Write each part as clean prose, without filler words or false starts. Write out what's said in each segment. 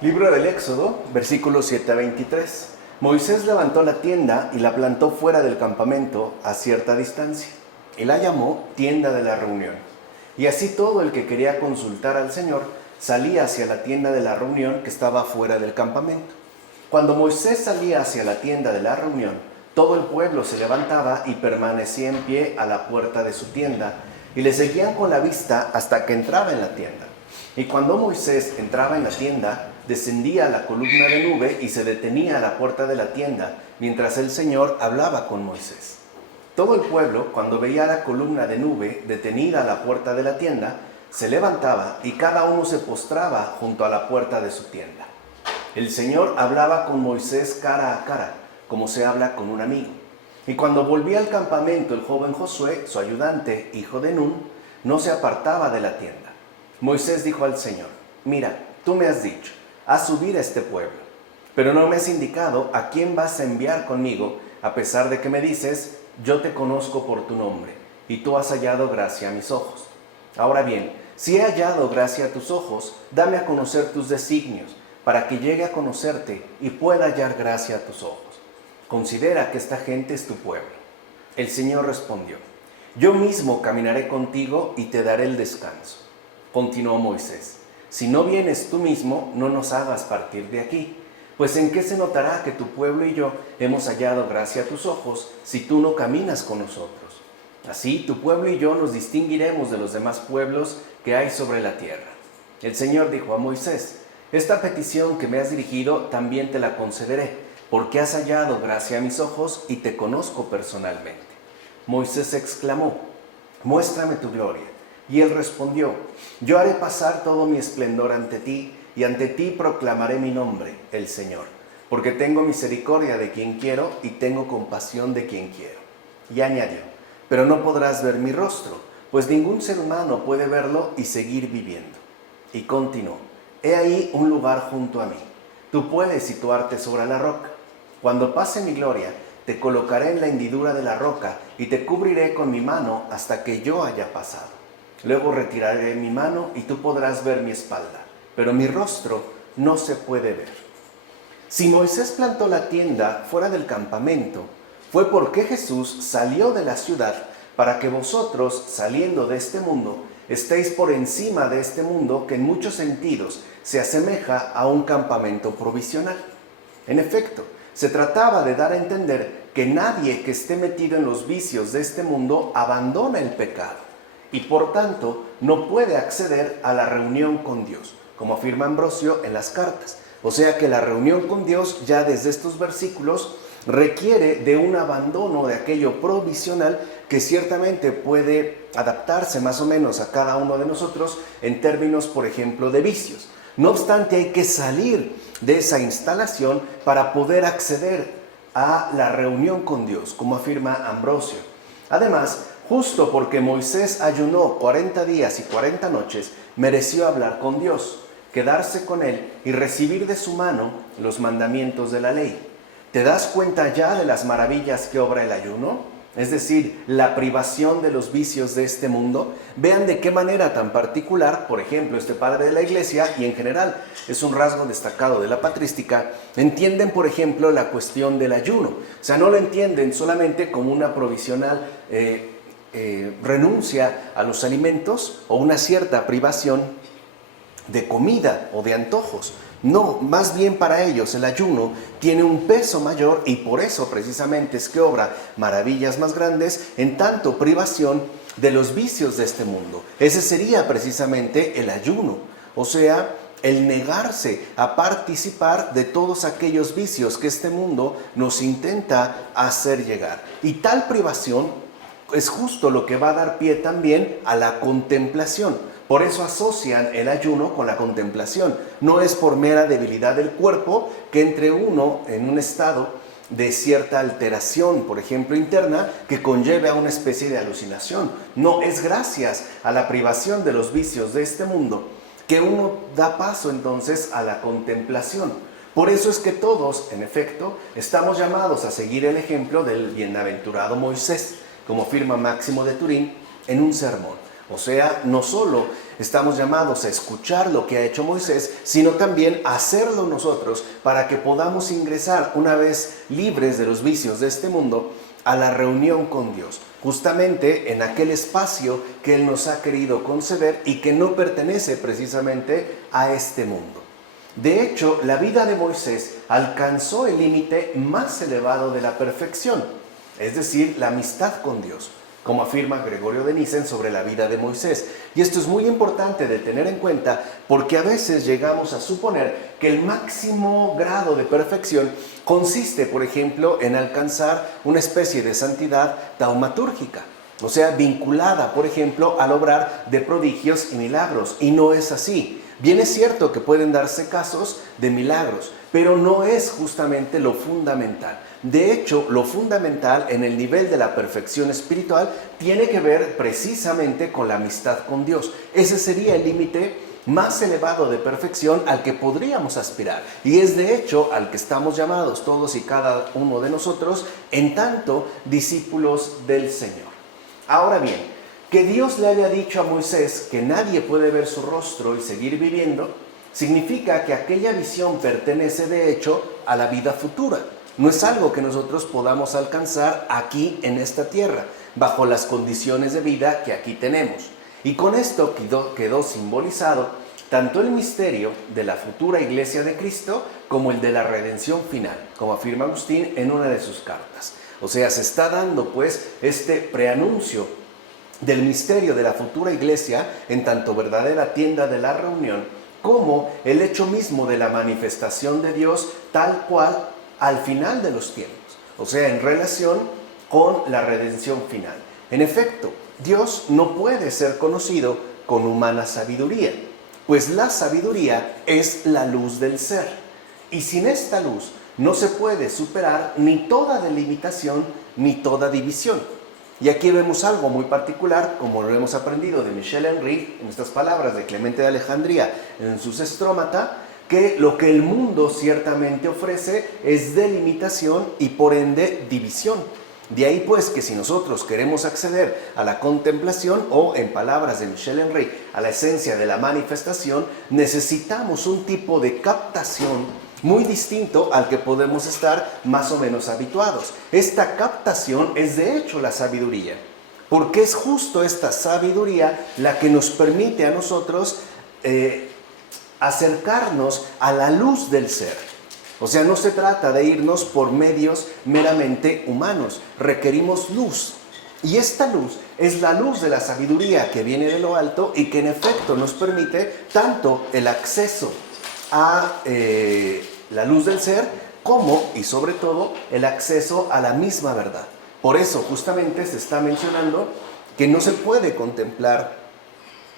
Libro del Éxodo, versículos 7 a 23. Moisés levantó la tienda y la plantó fuera del campamento a cierta distancia, y la llamó tienda de la reunión. Y así todo el que quería consultar al Señor salía hacia la tienda de la reunión que estaba fuera del campamento. Cuando Moisés salía hacia la tienda de la reunión, todo el pueblo se levantaba y permanecía en pie a la puerta de su tienda, y le seguían con la vista hasta que entraba en la tienda. Y cuando Moisés entraba en la tienda, descendía la columna de nube y se detenía a la puerta de la tienda, mientras el Señor hablaba con Moisés. Todo el pueblo, cuando veía la columna de nube detenida a la puerta de la tienda, se levantaba y cada uno se postraba junto a la puerta de su tienda. El Señor hablaba con Moisés cara a cara, como se habla con un amigo. Y cuando volvía al campamento el joven Josué, su ayudante, hijo de Nun, no se apartaba de la tienda. Moisés dijo al Señor: mira, tú me has dicho, haz subir a este pueblo, pero no me has indicado a quién vas a enviar conmigo, a pesar de que me dices, yo te conozco por tu nombre, y tú has hallado gracia a mis ojos. Ahora bien, si he hallado gracia a tus ojos, dame a conocer tus designios, para que llegue a conocerte y pueda hallar gracia a tus ojos. Considera que esta gente es tu pueblo. El Señor respondió: yo mismo caminaré contigo y te daré el descanso. Continuó Moisés: si no vienes tú mismo, no nos hagas partir de aquí, pues ¿en qué se notará que tu pueblo y yo hemos hallado gracia a tus ojos si tú no caminas con nosotros? Así tu pueblo y yo nos distinguiremos de los demás pueblos que hay sobre la tierra. El Señor dijo a Moisés: esta petición que me has dirigido también te la concederé, porque has hallado gracia a mis ojos y te conozco personalmente. Moisés exclamó: muéstrame tu gloria. Y él respondió: yo haré pasar todo mi esplendor ante ti, y ante ti proclamaré mi nombre, el Señor, porque tengo misericordia de quien quiero y tengo compasión de quien quiero. Y añadió: pero no podrás ver mi rostro, pues ningún ser humano puede verlo y seguir viviendo. Y continuó: he ahí un lugar junto a mí, tú puedes situarte sobre la roca. Cuando pase mi gloria, te colocaré en la hendidura de la roca y te cubriré con mi mano hasta que yo haya pasado. Luego retiraré mi mano y tú podrás ver mi espalda, pero mi rostro no se puede ver. Si Moisés plantó la tienda fuera del campamento, fue porque Jesús salió de la ciudad para que vosotros, saliendo de este mundo, estéis por encima de este mundo que en muchos sentidos se asemeja a un campamento provisional. En efecto, se trataba de dar a entender que nadie que esté metido en los vicios de este mundo abandona el pecado y por tanto no puede acceder a la reunión con Dios, como afirma Ambrosio en las cartas. O sea que la reunión con Dios ya desde estos versículos requiere de un abandono de aquello provisional que ciertamente puede adaptarse más o menos a cada uno de nosotros en términos, por ejemplo, de vicios. No obstante, hay que salir de esa instalación para poder acceder a la reunión con Dios, como afirma Ambrosio. Además, justo porque Moisés ayunó 40 días y 40 noches, mereció hablar con Dios, quedarse con Él y recibir de su mano los mandamientos de la ley. ¿Te das cuenta ya de las maravillas que obra el ayuno? Es decir, la privación de los vicios de este mundo. Vean de qué manera tan particular, por ejemplo, este padre de la iglesia, y en general es un rasgo destacado de la patrística, entienden, por ejemplo, la cuestión del ayuno. O sea, no lo entienden solamente como una provisional renuncia a los alimentos o una cierta privación de comida o de antojos. No, más bien para ellos el ayuno tiene un peso mayor y por eso precisamente es que obra maravillas más grandes en tanto privación de los vicios de este mundo. Ese sería precisamente el ayuno, o sea, el negarse a participar de todos aquellos vicios que este mundo nos intenta hacer llegar. Y tal privación es justo lo que va a dar pie también a la contemplación. Por eso asocian el ayuno con la contemplación. No es por mera debilidad del cuerpo que entre uno en un estado de cierta alteración, por ejemplo, interna, que conlleve a una especie de alucinación. No, es gracias a la privación de los vicios de este mundo que uno da paso entonces a la contemplación. Por eso es que todos, en efecto, estamos llamados a seguir el ejemplo del bienaventurado Moisés, como afirma Máximo de Turín en un sermón. O sea, no solo estamos llamados a escuchar lo que ha hecho Moisés, sino también a hacerlo nosotros para que podamos ingresar, una vez libres de los vicios de este mundo, a la reunión con Dios, justamente en aquel espacio que Él nos ha querido conceder y que no pertenece precisamente a este mundo. De hecho, la vida de Moisés alcanzó el límite más elevado de la perfección, es decir, la amistad con Dios, como afirma Gregorio de Nyssen sobre la vida de Moisés. Y esto es muy importante de tener en cuenta porque a veces llegamos a suponer que el máximo grado de perfección consiste, por ejemplo, en alcanzar una especie de santidad taumatúrgica, o sea, vinculada, por ejemplo, al obrar de prodigios y milagros. Y no es así. Bien es cierto que pueden darse casos de milagros, pero no es justamente lo fundamental. De hecho, lo fundamental en el nivel de la perfección espiritual tiene que ver precisamente con la amistad con Dios. Ese sería el límite más elevado de perfección al que podríamos aspirar. Y es de hecho al que estamos llamados todos y cada uno de nosotros en tanto discípulos del Señor. Ahora bien, que Dios le haya dicho a Moisés que nadie puede ver su rostro y seguir viviendo, significa que aquella visión pertenece de hecho a la vida futura. No es algo que nosotros podamos alcanzar aquí en esta tierra, bajo las condiciones de vida que aquí tenemos. Y con esto quedó simbolizado tanto el misterio de la futura iglesia de Cristo como el de la redención final, como afirma Agustín en una de sus cartas. O sea, se está dando pues este preanuncio del misterio de la futura iglesia en tanto verdadera tienda de la reunión, como el hecho mismo de la manifestación de Dios tal cual al final de los tiempos, o sea, en relación con la redención final. En efecto, Dios no puede ser conocido con humana sabiduría, pues la sabiduría es la luz del ser, y sin esta luz no se puede superar ni toda delimitación ni toda división. Y aquí vemos algo muy particular, como lo hemos aprendido de Michel Henry, en estas palabras de Clemente de Alejandría, en sus Strómata, que lo que el mundo ciertamente ofrece es delimitación y por ende división. De ahí pues que si nosotros queremos acceder a la contemplación o, en palabras de Michel Henry, a la esencia de la manifestación, necesitamos un tipo de captación muy distinto al que podemos estar más o menos habituados. Esta captación es de hecho la sabiduría, porque es justo esta sabiduría la que nos permite a nosotros acercarnos a la luz del ser. O sea, no se trata de irnos por medios meramente humanos, requerimos luz. Y esta luz es la luz de la sabiduría que viene de lo alto y que en efecto nos permite tanto el acceso a la luz del ser como y sobre todo el acceso a la misma verdad. Por eso justamente se está mencionando que no se puede contemplar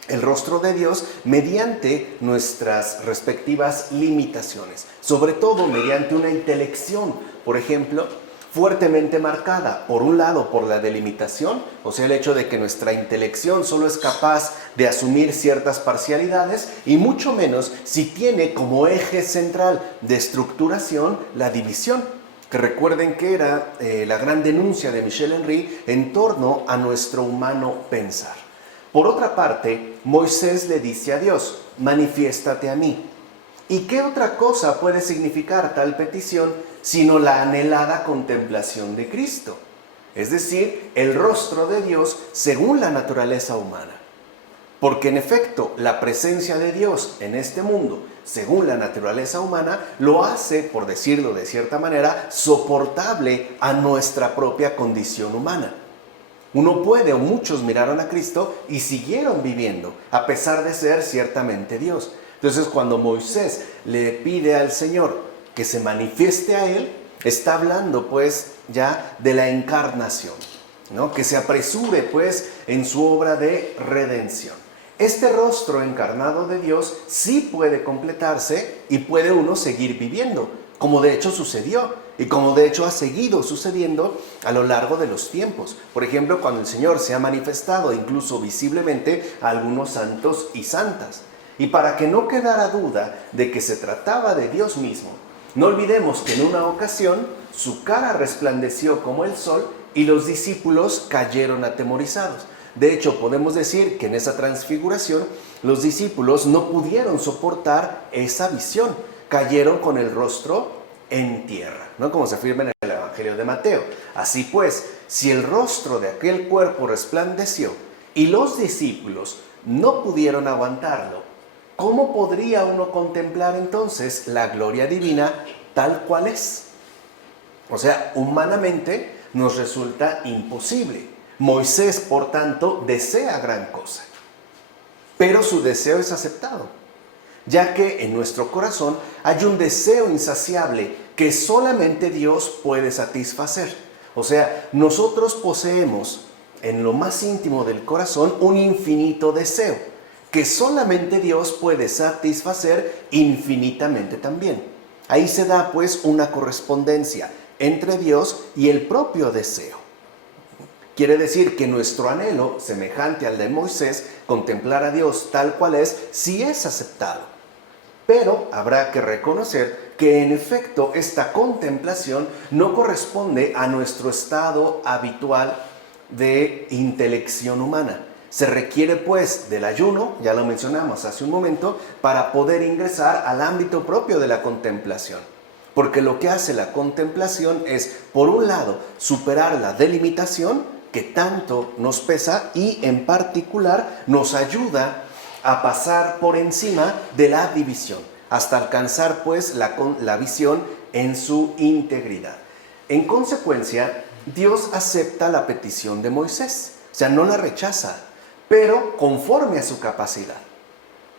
el rostro de Dios mediante nuestras respectivas limitaciones, sobre todo mediante una intelección, por ejemplo, fuertemente marcada, por un lado por la delimitación, o sea el hecho de que nuestra intelección solo es capaz de asumir ciertas parcialidades y mucho menos si tiene como eje central de estructuración la división, que recuerden que era la gran denuncia de Michel Henry en torno a nuestro humano pensar. Por otra parte, Moisés le dice a Dios, manifiéstate a mí. ¿Y qué otra cosa puede significar tal petición sino la anhelada contemplación de Cristo? Es decir, el rostro de Dios según la naturaleza humana. Porque en efecto, la presencia de Dios en este mundo, según la naturaleza humana, lo hace, por decirlo de cierta manera, soportable a nuestra propia condición humana. Uno puede, o muchos miraron a Cristo y siguieron viviendo, a pesar de ser ciertamente Dios. Entonces, cuando Moisés le pide al Señor que se manifieste a él, está hablando pues ya de la encarnación, ¿no? Que se apresure pues en su obra de redención. Este rostro encarnado de Dios sí puede completarse y puede uno seguir viviendo, como de hecho sucedió y como de hecho ha seguido sucediendo a lo largo de los tiempos. Por ejemplo, cuando el Señor se ha manifestado incluso visiblemente a algunos santos y santas. Y para que no quedara duda de que se trataba de Dios mismo, no olvidemos que en una ocasión su cara resplandeció como el sol y los discípulos cayeron atemorizados. De hecho, podemos decir que en esa transfiguración los discípulos no pudieron soportar esa visión, cayeron con el rostro en tierra, ¿no? Como se afirma en el Evangelio de Mateo. Así pues, si el rostro de aquel cuerpo resplandeció y los discípulos no pudieron aguantarlo, ¿cómo podría uno contemplar entonces la gloria divina tal cual es? O sea, humanamente nos resulta imposible. Moisés, por tanto, desea gran cosa, pero su deseo es aceptado, ya que en nuestro corazón hay un deseo insaciable que solamente Dios puede satisfacer. O sea, nosotros poseemos en lo más íntimo del corazón un infinito deseo, que solamente Dios puede satisfacer infinitamente también. Ahí se da pues una correspondencia entre Dios y el propio deseo. Quiere decir que nuestro anhelo, semejante al de Moisés, contemplar a Dios tal cual es, sí es aceptado. Pero habrá que reconocer que en efecto esta contemplación no corresponde a nuestro estado habitual de intelección humana. Se requiere pues del ayuno, ya lo mencionamos hace un momento, para poder ingresar al ámbito propio de la contemplación. Porque lo que hace la contemplación es, por un lado, superar la delimitación que tanto nos pesa y en particular nos ayuda a pasar por encima de la división, hasta alcanzar pues la visión en su integridad. En consecuencia, Dios acepta la petición de Moisés, o sea, no la rechaza, pero conforme a su capacidad.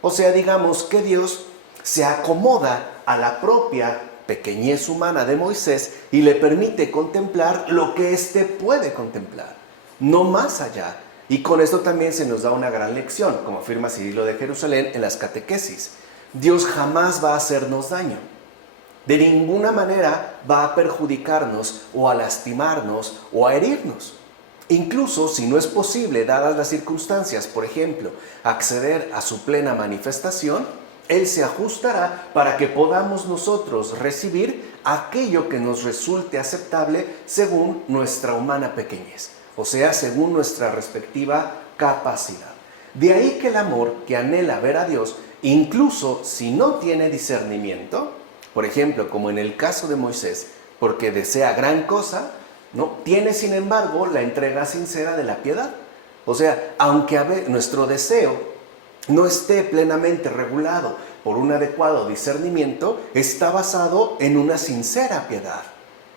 O sea, digamos que Dios se acomoda a la propia pequeñez humana de Moisés y le permite contemplar lo que éste puede contemplar, no más allá. Y con esto también se nos da una gran lección, como afirma Cirilo de Jerusalén en las catequesis. Dios jamás va a hacernos daño. De ninguna manera va a perjudicarnos o a lastimarnos o a herirnos. Incluso si no es posible, dadas las circunstancias, por ejemplo, acceder a su plena manifestación, Él se ajustará para que podamos nosotros recibir aquello que nos resulte aceptable según nuestra humana pequeñez, o sea, según nuestra respectiva capacidad. De ahí que el amor que anhela ver a Dios, incluso si no tiene discernimiento, por ejemplo, como en el caso de Moisés, porque desea gran cosa, no tiene sin embargo la entrega sincera de la piedad. O sea, aunque nuestro deseo no esté plenamente regulado por un adecuado discernimiento, está basado en una sincera piedad,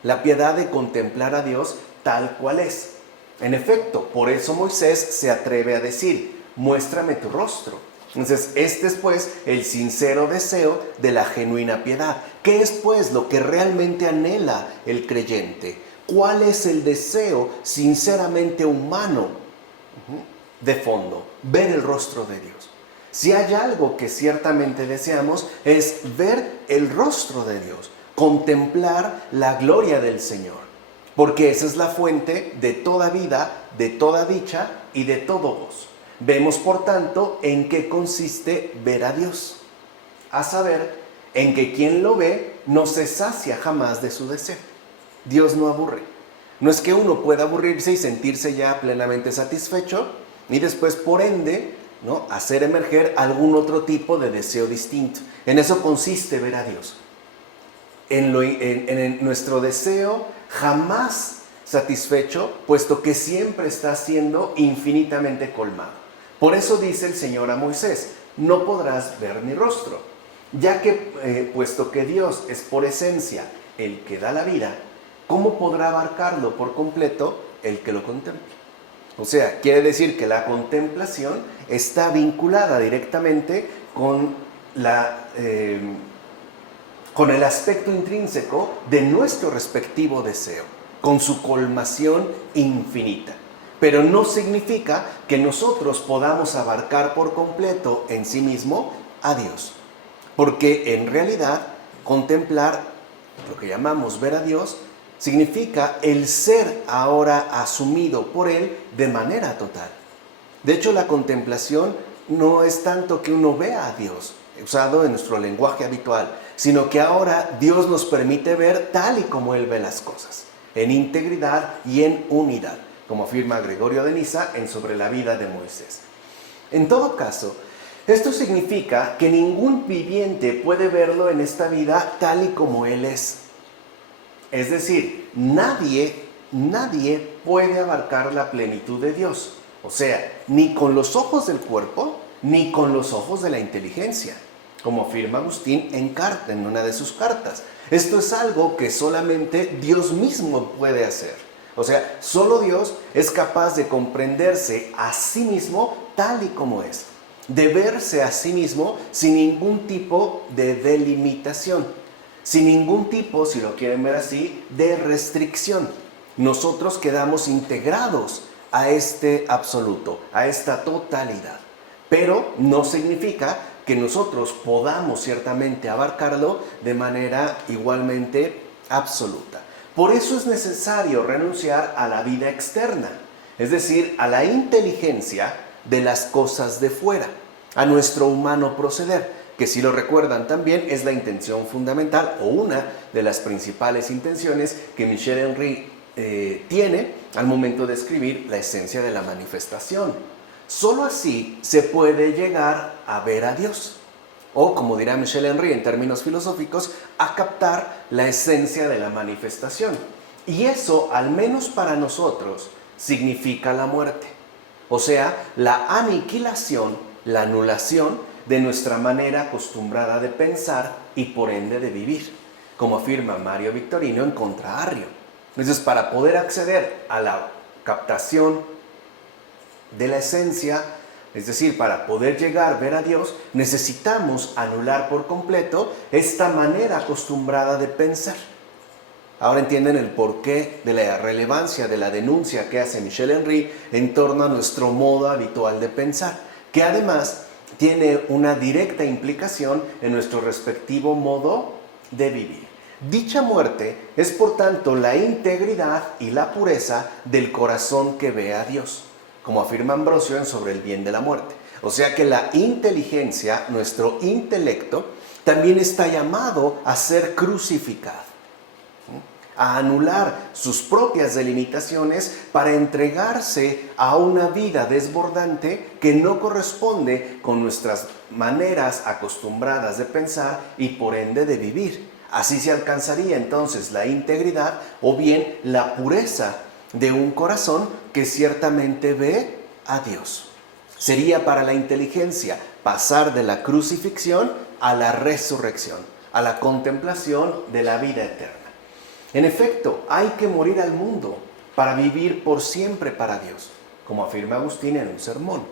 la piedad de contemplar a Dios tal cual es. En efecto, por eso Moisés se atreve a decir: muéstrame tu rostro. Entonces, este es pues el sincero deseo de la genuina piedad. ¿Qué es pues lo que realmente anhela el creyente? ¿Cuál es el deseo sinceramente humano de fondo? Ver el rostro de Dios. Si hay algo que ciertamente deseamos es ver el rostro de Dios, contemplar la gloria del Señor, porque esa es la fuente de toda vida, de toda dicha y de todo gozo. Vemos, por tanto, en qué consiste ver a Dios, a saber, en que quien lo ve no se sacia jamás de su deseo. Dios no aburre. No es que uno pueda aburrirse y sentirse ya plenamente satisfecho y después, por ende, ¿no?, hacer emerger algún otro tipo de deseo distinto. En eso consiste ver a Dios. En nuestro deseo jamás satisfecho, puesto que siempre está siendo infinitamente colmado. Por eso dice el Señor a Moisés: no podrás ver mi rostro, ya que, puesto que Dios es por esencia el que da la vida, ¿cómo podrá abarcarlo por completo el que lo contempla? O sea, quiere decir que la contemplación está vinculada directamente con el aspecto intrínseco de nuestro respectivo deseo, con su colmación infinita. Pero no significa que nosotros podamos abarcar por completo en sí mismo a Dios. Porque en realidad contemplar, lo que llamamos ver a Dios, significa el ser ahora asumido por Él de manera total. De hecho, la contemplación no es tanto que uno vea a Dios, usado en nuestro lenguaje habitual, sino que ahora Dios nos permite ver tal y como Él ve las cosas, en integridad y en unidad, como afirma Gregorio de Niza en Sobre la vida de Moisés. En todo caso, esto significa que ningún viviente puede verlo en esta vida tal y como él es. Es decir, nadie puede abarcar la plenitud de Dios. O sea, ni con los ojos del cuerpo, ni con los ojos de la inteligencia, como afirma Agustín en una de sus cartas. Esto es algo que solamente Dios mismo puede hacer. O sea, solo Dios es capaz de comprenderse a sí mismo tal y como es, de verse a sí mismo sin ningún tipo de delimitación, sin ningún tipo, si lo quieren ver así, de restricción. Nosotros quedamos integrados a este absoluto, a esta totalidad. Pero no significa que nosotros podamos ciertamente abarcarlo de manera igualmente absoluta. Por eso es necesario renunciar a la vida externa, es decir, a la inteligencia de las cosas de fuera, a nuestro humano proceder, que si lo recuerdan también es la intención fundamental o una de las principales intenciones que Michel Henry tiene al momento de escribir la esencia de la manifestación. Solo así se puede llegar a ver a Dios, o como dirá Michel Henry en términos filosóficos, a captar la esencia de la manifestación. Y eso, al menos para nosotros, significa la muerte. O sea, la aniquilación, la anulación de nuestra manera acostumbrada de pensar y por ende de vivir, como afirma Mario Victorino en Contra Arrio. Entonces, para poder acceder a la captación de la esencia, es decir, para poder llegar a ver a Dios, necesitamos anular por completo esta manera acostumbrada de pensar. Ahora entienden el porqué de la relevancia de la denuncia que hace Michel Henry en torno a nuestro modo habitual de pensar, que además tiene una directa implicación en nuestro respectivo modo de vivir. Dicha muerte es, por tanto, la integridad y la pureza del corazón que ve a Dios, como afirma Ambrosio en Sobre el bien de la muerte. O sea que la inteligencia, nuestro intelecto, también está llamado a ser crucificado, a anular sus propias delimitaciones para entregarse a una vida desbordante que no corresponde con nuestras maneras acostumbradas de pensar y por ende de vivir. Así se alcanzaría entonces la integridad o bien la pureza de un corazón que ciertamente ve a Dios. Sería para la inteligencia pasar de la crucifixión a la resurrección, a la contemplación de la vida eterna. En efecto, hay que morir al mundo para vivir por siempre para Dios, como afirma Agustín en un sermón.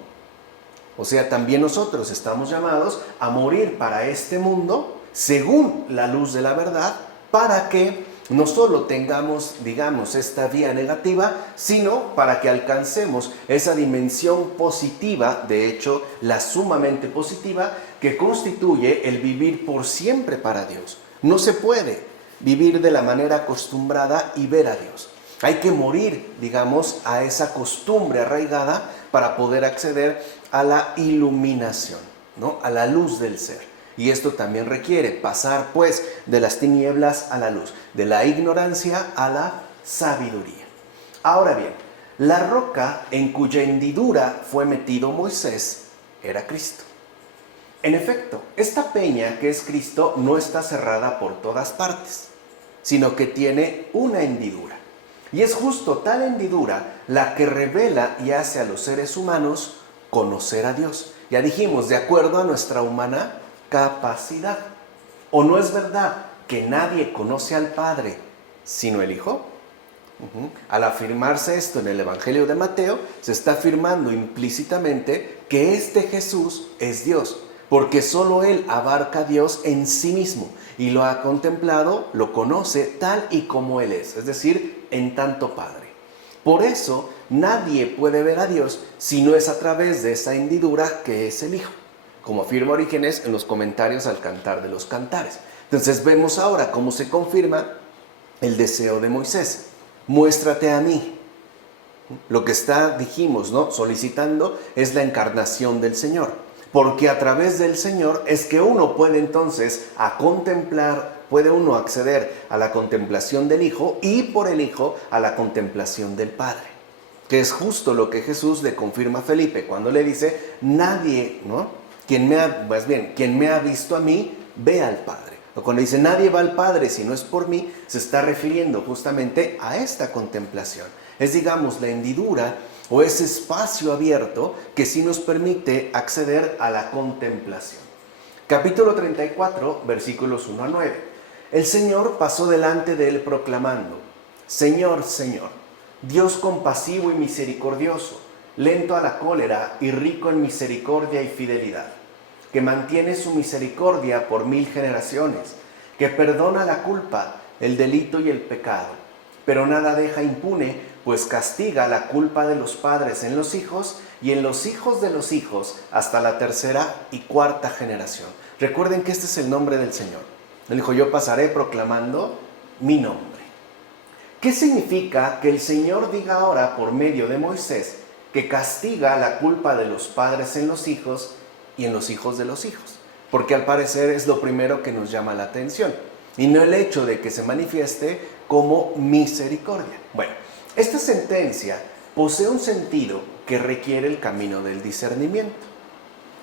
O sea, también nosotros estamos llamados a morir para este mundo según la luz de la verdad, para que no solo tengamos, digamos, esta vía negativa, sino para que alcancemos esa dimensión positiva, de hecho, la sumamente positiva, que constituye el vivir por siempre para Dios. No se puede vivir de la manera acostumbrada y ver a Dios. Hay que morir, digamos, a esa costumbre arraigada para poder acceder a la iluminación, ¿no? A la luz del ser. Y esto también requiere pasar, pues, de las tinieblas a la luz, de la ignorancia a la sabiduría. Ahora bien, la roca en cuya hendidura fue metido Moisés era Cristo. En efecto, esta peña que es Cristo no está cerrada por todas partes, sino que tiene una hendidura. Y es justo tal hendidura la que revela y hace a los seres humanos conocer a Dios. Ya dijimos, de acuerdo a nuestra humana capacidad. ¿O no es verdad que nadie conoce al Padre sino el Hijo? Al afirmarse esto en el Evangelio de Mateo, se está afirmando implícitamente que este Jesús es Dios, porque solo Él abarca a Dios en sí mismo y lo ha contemplado, lo conoce tal y como Él es decir, en tanto Padre. Por eso nadie puede ver a Dios si no es a través de esa hendidura que es el Hijo, como afirma Orígenes en los comentarios al Cantar de los Cantares. Entonces vemos ahora cómo se confirma el deseo de Moisés. Muéstrate a mí. Lo que dijimos, ¿no? Solicitando es la encarnación del Señor. Porque a través del Señor es que uno puede entonces puede uno acceder a la contemplación del Hijo y por el Hijo a la contemplación del Padre. que es justo lo que Jesús le confirma a Felipe cuando le dice, nadie, ¿no? Quien me ha visto a mí, ve al Padre. O cuando dice, nadie va al Padre si no es por mí, se está refiriendo justamente a esta contemplación. Es, digamos, la hendidura o ese espacio abierto que sí nos permite acceder a la contemplación. Capítulo 34, versículos 1 a 9. El Señor pasó delante de él proclamando, Señor, Señor, Dios compasivo y misericordioso, lento a la cólera y rico en misericordia y fidelidad, que mantiene su misericordia por 1000 generaciones, que perdona la culpa, el delito y el pecado, pero nada deja impune, pues castiga la culpa de los padres en los hijos y en los hijos de los hijos hasta la 3ª y 4ª generación. Recuerden que este es el nombre del Señor. Él dijo, yo pasaré proclamando mi nombre. ¿Qué significa que el Señor diga ahora por medio de Moisés que castiga la culpa de los padres en los hijos y en los hijos de los hijos? Porque al parecer es lo primero que nos llama la atención y no el hecho de que se manifieste como misericordia. Bueno, esta sentencia posee un sentido que requiere el camino del discernimiento.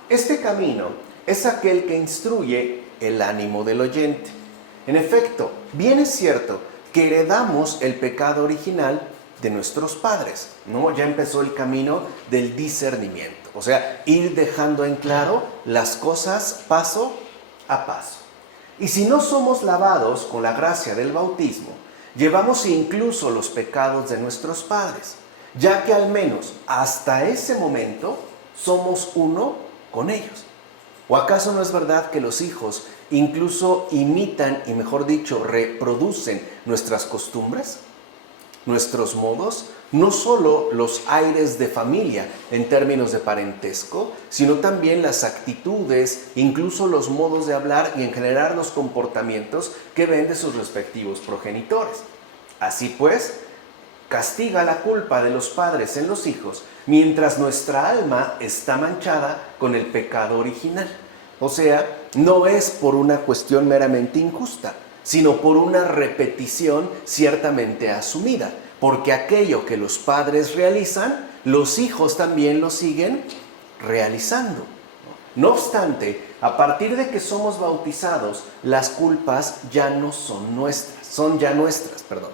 Este camino es aquel que instruye el ánimo del oyente. En efecto, bien es cierto que heredamos el pecado original de nuestros padres, ¿no? Ya empezó el camino del discernimiento, o sea, ir dejando en claro las cosas paso a paso. Y si no somos lavados con la gracia del bautismo, llevamos incluso los pecados de nuestros padres, ya que al menos hasta ese momento somos uno con ellos. ¿O acaso no es verdad que los hijos incluso imitan y, mejor dicho, reproducen nuestras costumbres, nuestros modos? No solo los aires de familia en términos de parentesco, sino también las actitudes, incluso los modos de hablar y en general los comportamientos que ven de sus respectivos progenitores. Así pues, castiga la culpa de los padres en los hijos, mientras nuestra alma está manchada con el pecado original. O sea, no es por una cuestión meramente injusta, sino por una repetición ciertamente asumida, porque aquello que los padres realizan, los hijos también lo siguen realizando. No obstante, a partir de que somos bautizados, las culpas ya no son nuestras, son ya nuestras, perdón.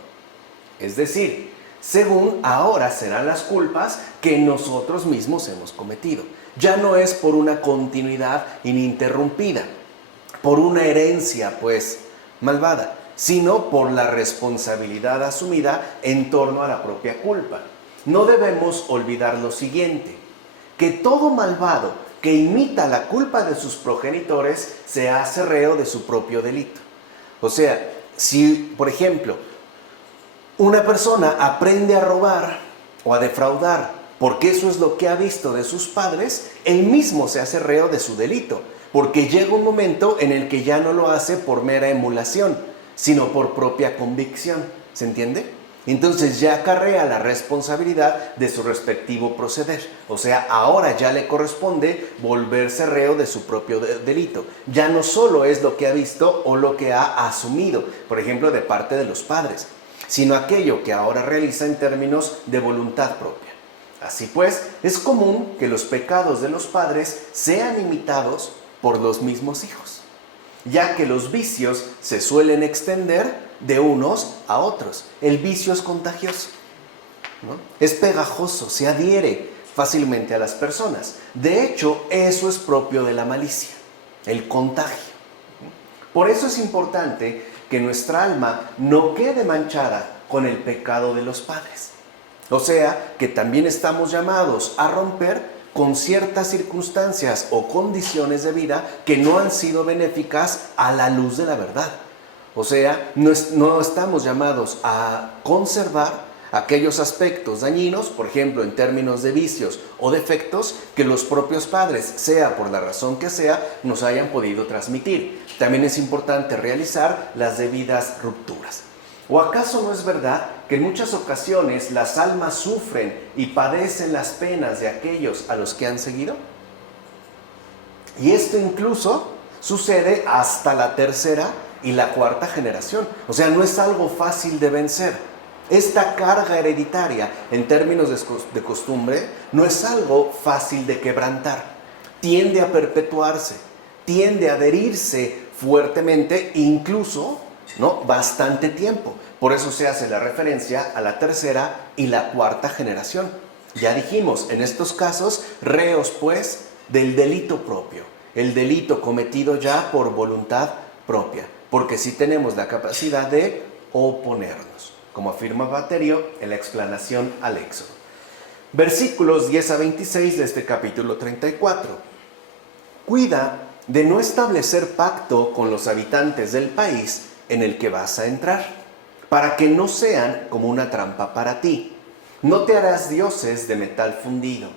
Es decir, según ahora serán las culpas que nosotros mismos hemos cometido. Ya no es por una continuidad ininterrumpida, por una herencia, pues, malvada, sino por la responsabilidad asumida en torno a la propia culpa. No debemos olvidar lo siguiente, que todo malvado que imita la culpa de sus progenitores se hace reo de su propio delito. O sea, si, por ejemplo, una persona aprende a robar o a defraudar porque eso es lo que ha visto de sus padres, él mismo se hace reo de su delito, porque llega un momento en el que ya no lo hace por mera emulación, sino por propia convicción. ¿Se entiende? Entonces ya acarrea la responsabilidad de su respectivo proceder. O sea, ahora ya le corresponde volverse reo de su propio delito. Ya no solo es lo que ha visto o lo que ha asumido, por ejemplo, de parte de los padres, sino aquello que ahora realiza en términos de voluntad propia. Así pues, es común que los pecados de los padres sean imitados por los mismos hijos, ya que los vicios se suelen extender de unos a otros. El vicio es contagioso, ¿no? Es pegajoso, se adhiere fácilmente a las personas. De hecho, eso es propio de la malicia, el contagio. Por eso es importante que nuestra alma no quede manchada con el pecado de los padres. O sea, que también estamos llamados a romper con ciertas circunstancias o condiciones de vida que no han sido benéficas a la luz de la verdad. O sea, no estamos llamados a conservar aquellos aspectos dañinos, por ejemplo, en términos de vicios o defectos, que los propios padres, sea por la razón que sea, nos hayan podido transmitir. También es importante realizar las debidas rupturas. ¿O acaso no es verdad que en muchas ocasiones las almas sufren y padecen las penas de aquellos a los que han seguido? Y esto incluso sucede hasta la 3ª y la 4ª generación. O sea, no es algo fácil de vencer. Esta carga hereditaria, en términos de costumbre, no es algo fácil de quebrantar. Tiende a perpetuarse, tiende a adherirse fuertemente, incluso, ¿no?, bastante tiempo. Por eso se hace la referencia a la tercera y la cuarta generación. Ya dijimos, en estos casos, reos pues del delito propio, el delito cometido ya por voluntad propia, porque sí tenemos la capacidad de oponernos, como afirma Baterio en la explanación al Éxodo. Versículos 10 a 26 de este capítulo 34. Cuida de no establecer pacto con los habitantes del país en el que vas a entrar, para que no sean como una trampa para ti. No te harás dioses de metal fundido.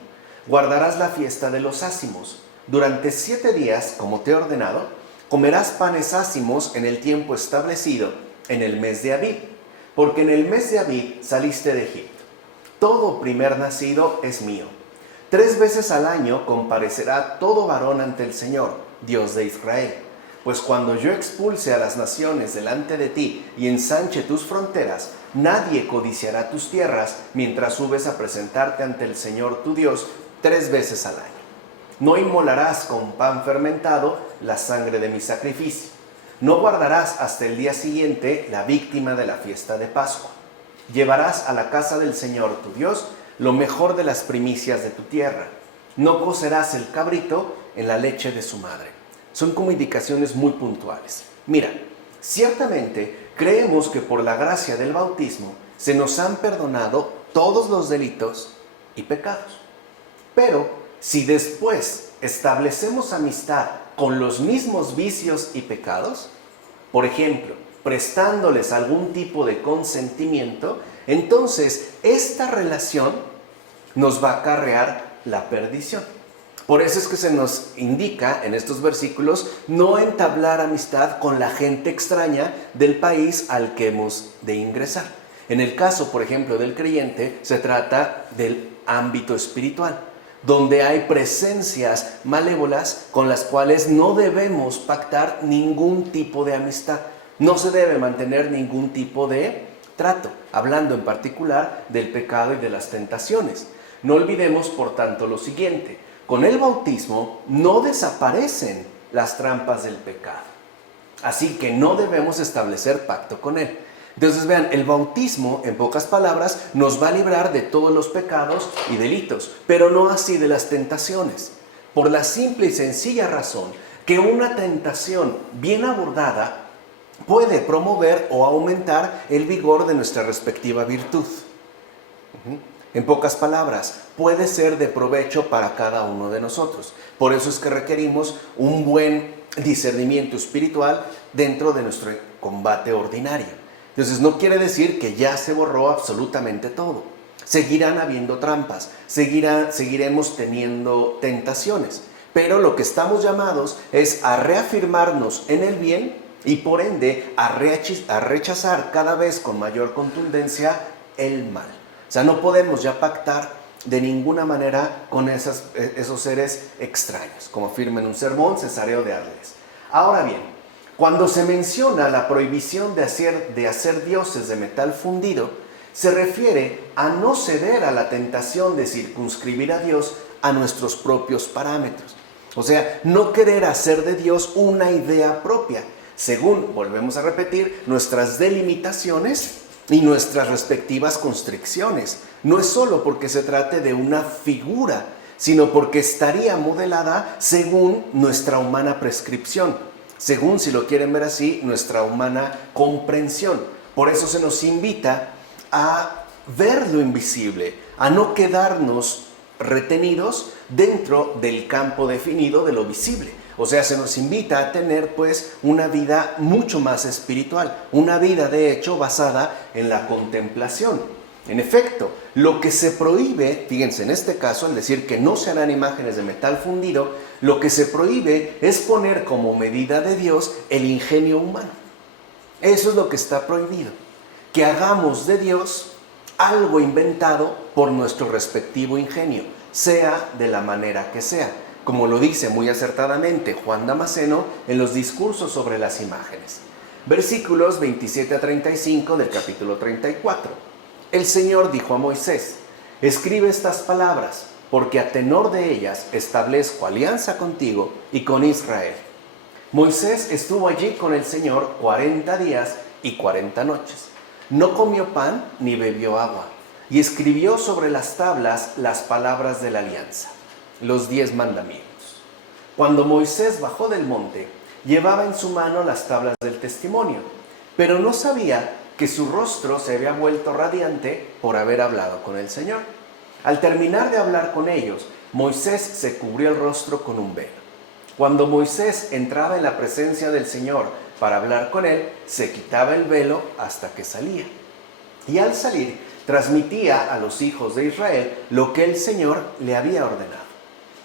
Guardarás la fiesta de los ácimos. Durante 7 días, como te he ordenado, comerás panes ácimos en el tiempo establecido, en el mes de Abib, porque en el mes de Abib saliste de Egipto. Todo primer nacido es mío. 3 veces al año comparecerá todo varón ante el Señor, Dios de Israel. Pues cuando yo expulse a las naciones delante de ti y ensanche tus fronteras, nadie codiciará tus tierras mientras subes a presentarte ante el Señor tu Dios 3 veces al año. No inmolarás con pan fermentado la sangre de mi sacrificio. No guardarás hasta el día siguiente la víctima de la fiesta de Pascua. Llevarás a la casa del Señor tu Dios lo mejor de las primicias de tu tierra. No cocerás el cabrito en la leche de su madre. Son como indicaciones muy puntuales. Mira, ciertamente creemos que por la gracia del bautismo se nos han perdonado todos los delitos y pecados. Pero si después establecemos amistad con los mismos vicios y pecados, por ejemplo, prestándoles algún tipo de consentimiento, entonces esta relación nos va a acarrear la perdición. Por eso es que se nos indica en estos versículos no entablar amistad con la gente extraña del país al que hemos de ingresar. En el caso, por ejemplo, del creyente, se trata del ámbito espiritual, donde hay presencias malévolas con las cuales no debemos pactar ningún tipo de amistad. No se debe mantener ningún tipo de trato, hablando en particular del pecado y de las tentaciones. No olvidemos, por tanto, lo siguiente: con el bautismo no desaparecen las trampas del pecado, así que no debemos establecer pacto con él. Entonces vean, el bautismo, en pocas palabras, nos va a librar de todos los pecados y delitos, pero no así de las tentaciones, por la simple y sencilla razón que una tentación bien abordada puede promover o aumentar el vigor de nuestra respectiva virtud. En pocas palabras, puede ser de provecho para cada uno de nosotros. Por eso es que requerimos un buen discernimiento espiritual dentro de nuestro combate ordinario. Entonces no quiere decir que ya se borró absolutamente todo. Seguirán habiendo trampas, seguiremos teniendo tentaciones, pero lo que estamos llamados es a reafirmarnos en el bien y por ende a rechazar cada vez con mayor contundencia el mal. O sea, no podemos ya pactar de ninguna manera con esos seres extraños, como afirma en un sermón Cesáreo de Arles. Ahora bien, cuando se menciona la prohibición de hacer dioses de metal fundido, se refiere a no ceder a la tentación de circunscribir a Dios a nuestros propios parámetros. O sea, no querer hacer de Dios una idea propia, según, volvemos a repetir, nuestras delimitaciones y nuestras respectivas constricciones. No es solo porque se trate de una figura, sino porque estaría modelada según nuestra humana prescripción, según, si lo quieren ver así, nuestra humana comprensión. Por eso se nos invita a ver lo invisible, a no quedarnos retenidos dentro del campo definido de lo visible. O sea, se nos invita a tener pues una vida mucho más espiritual, una vida de hecho basada en la contemplación. En efecto, lo que se prohíbe, fíjense en este caso, al decir que no se harán imágenes de metal fundido, lo que se prohíbe es poner como medida de Dios el ingenio humano. Eso es lo que está prohibido, que hagamos de Dios algo inventado por nuestro respectivo ingenio, sea de la manera que sea, como lo dice muy acertadamente Juan Damasceno en los discursos sobre las imágenes. Versículos 27 a 35 del capítulo 34. El Señor dijo a Moisés: escribe estas palabras, porque a tenor de ellas establezco alianza contigo y con Israel. Moisés estuvo allí con el Señor 40 días y 40 noches. No comió pan ni bebió agua, y escribió sobre las tablas las palabras de la alianza, los 10 mandamientos. Cuando Moisés bajó del monte, llevaba en su mano las tablas del testimonio, pero no sabía que su rostro se había vuelto radiante por haber hablado con el Señor. Al terminar de hablar con ellos, Moisés se cubrió el rostro con un velo. Cuando Moisés entraba en la presencia del Señor para hablar con él, se quitaba el velo hasta que salía. Y al salir, transmitía a los hijos de Israel lo que el Señor le había ordenado.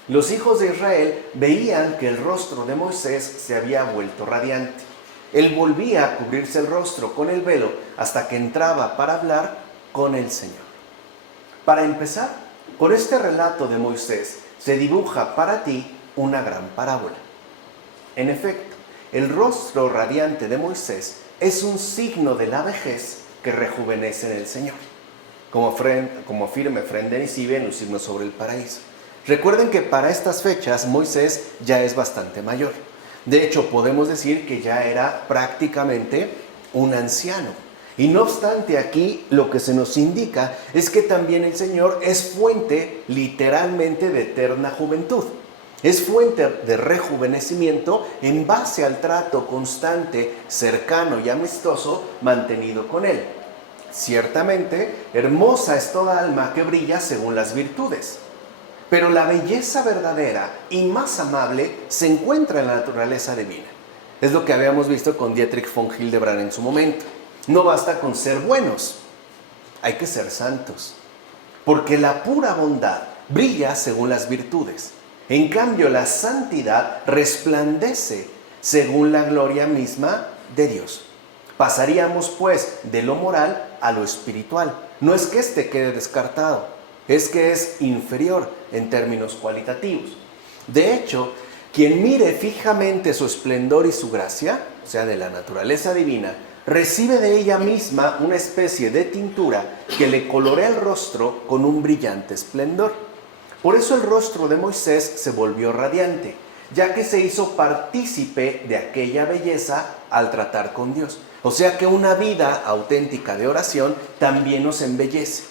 Los hijos de Israel veían que el rostro de Moisés se había vuelto radiante. Él volvía a cubrirse el rostro con el velo hasta que entraba para hablar con el Señor. Para empezar, con este relato de Moisés se dibuja para ti una gran parábola. En efecto, el rostro radiante de Moisés es un signo de la vejez que rejuvenece en el Señor, como afirma Efrén de Nisibe en los signos sobre el paraíso. Recuerden que para estas fechas Moisés ya es bastante mayor. De hecho, podemos decir que ya era prácticamente un anciano. Y no obstante, aquí lo que se nos indica es que también el Señor es fuente literalmente de eterna juventud. Es fuente de rejuvenecimiento en base al trato constante, cercano y amistoso mantenido con Él. Ciertamente, hermosa es toda alma que brilla según las virtudes. Pero la belleza verdadera y más amable se encuentra en la naturaleza divina. Es lo que habíamos visto con Dietrich von Hildebrand en su momento. No basta con ser buenos, hay que ser santos. Porque la pura bondad brilla según las virtudes. En cambio, la santidad resplandece según la gloria misma de Dios. Pasaríamos, pues, de lo moral a lo espiritual. No es que éste quede descartado, es que es inferior en términos cualitativos. De hecho, quien mire fijamente su esplendor y su gracia, o sea, de la naturaleza divina, recibe de ella misma una especie de tintura que le colorea el rostro con un brillante esplendor. Por eso el rostro de Moisés se volvió radiante, ya que se hizo partícipe de aquella belleza al tratar con Dios. O sea que una vida auténtica de oración también nos embellece,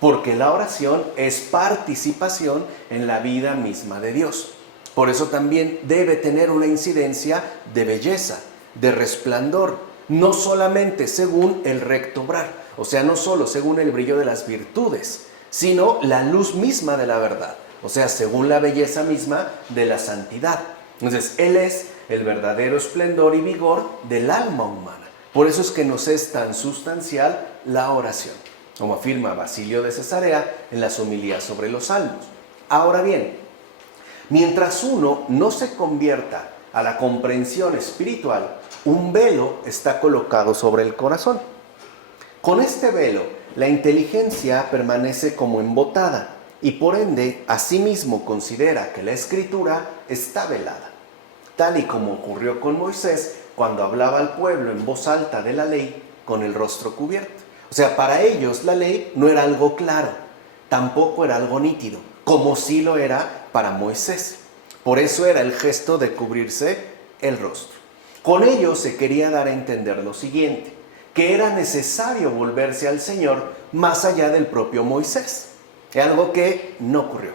porque la oración es participación en la vida misma de Dios. Por eso también debe tener una incidencia de belleza, de resplandor, no solamente según el recto obrar, o sea, no solo según el brillo de las virtudes, sino la luz misma de la verdad, o sea, según la belleza misma de la santidad. Entonces, Él es el verdadero esplendor y vigor del alma humana. Por eso es que nos es tan sustancial la oración, como afirma Basilio de Cesarea en las homilías sobre los Salmos. Ahora bien, mientras uno no se convierta a la comprensión espiritual, un velo está colocado sobre el corazón. Con este velo, la inteligencia permanece como embotada y por ende, asimismo considera que la escritura está velada, tal y como ocurrió con Moisés cuando hablaba al pueblo en voz alta de la ley con el rostro cubierto. O sea, para ellos la ley no era algo claro, tampoco era algo nítido, como sí lo era para Moisés. Por eso era el gesto de cubrirse el rostro. Con ello se quería dar a entender lo siguiente: que era necesario volverse al Señor más allá del propio Moisés. Es algo que no ocurrió.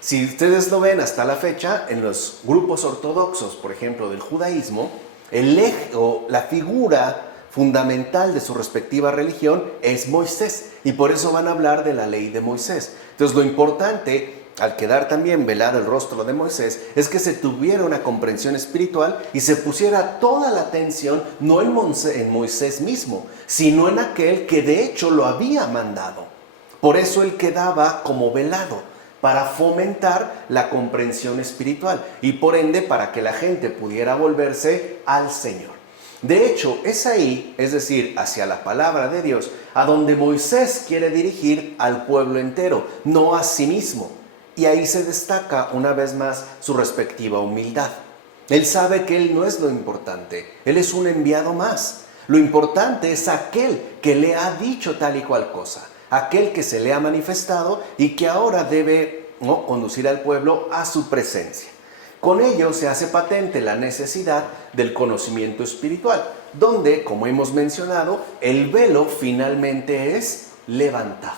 Si ustedes lo ven hasta la fecha, en los grupos ortodoxos, por ejemplo, del judaísmo, el eje o la figura fundamental de su respectiva religión es Moisés. Y por eso van a hablar de la ley de Moisés. Entonces, lo importante, al quedar también velado el rostro de Moisés, es que se tuviera una comprensión espiritual y se pusiera toda la atención no en Moisés mismo, sino en aquel que de hecho lo había mandado. Por eso él quedaba como velado, para fomentar la comprensión espiritual y por ende para que la gente pudiera volverse al Señor. De hecho, es ahí, es decir, hacia la palabra de Dios, a donde Moisés quiere dirigir al pueblo entero, no a sí mismo. Y ahí se destaca una vez más su respectiva humildad. Él sabe que él no es lo importante, él es un enviado más. Lo importante es aquel que le ha dicho tal y cual cosa. aquel que se le ha manifestado y que ahora debe, ¿no?, conducir al pueblo a su presencia. Con ello se hace patente la necesidad del conocimiento espiritual, donde, como hemos mencionado, el velo finalmente es levantado,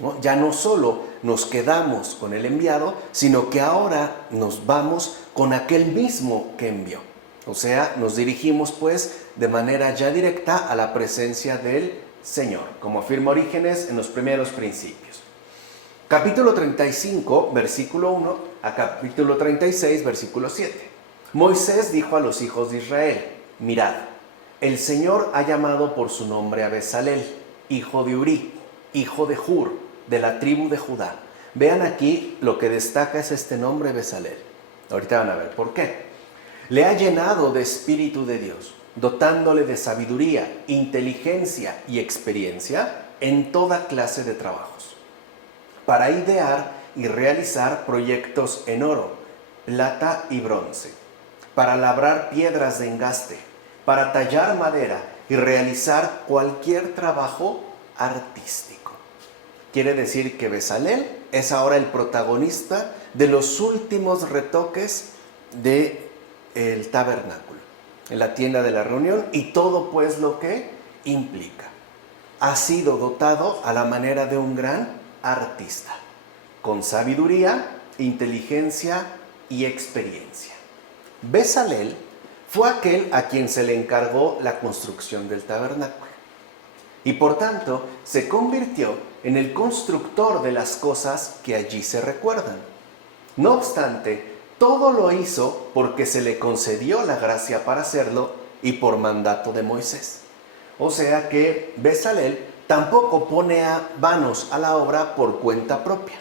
¿no? Ya no solo nos quedamos con el enviado, sino que ahora nos vamos con aquel mismo que envió. O sea, nos dirigimos pues de manera ya directa a la presencia del Señor, como afirma Orígenes en los primeros principios. Capítulo 35, versículo 1 a capítulo 36, versículo 7. Moisés dijo a los hijos de Israel: mirad, el Señor ha llamado por su nombre a Bezalel, hijo de Uri, hijo de Hur, de la tribu de Judá. Vean aquí, lo que destaca es este nombre Bezalel. Ahorita van a ver por qué. Le ha llenado de espíritu de Dios, dotándole de sabiduría, inteligencia y experiencia en toda clase de trabajos, para idear y realizar proyectos en oro, plata y bronce, para labrar piedras de engaste, para tallar madera y realizar cualquier trabajo artístico. Quiere decir que Bezalel es ahora el protagonista de los últimos retoques del tabernáculo, en la tienda de la reunión, y todo pues lo que implica. Ha sido dotado a la manera de un gran artista, con sabiduría, inteligencia y experiencia. Bezalel fue aquel a quien se le encargó la construcción del tabernáculo y por tanto se convirtió en el constructor de las cosas que allí se recuerdan. No obstante, todo lo hizo porque se le concedió la gracia para hacerlo y por mandato de Moisés. O sea que Bezalel tampoco pone manos a la obra por cuenta propia.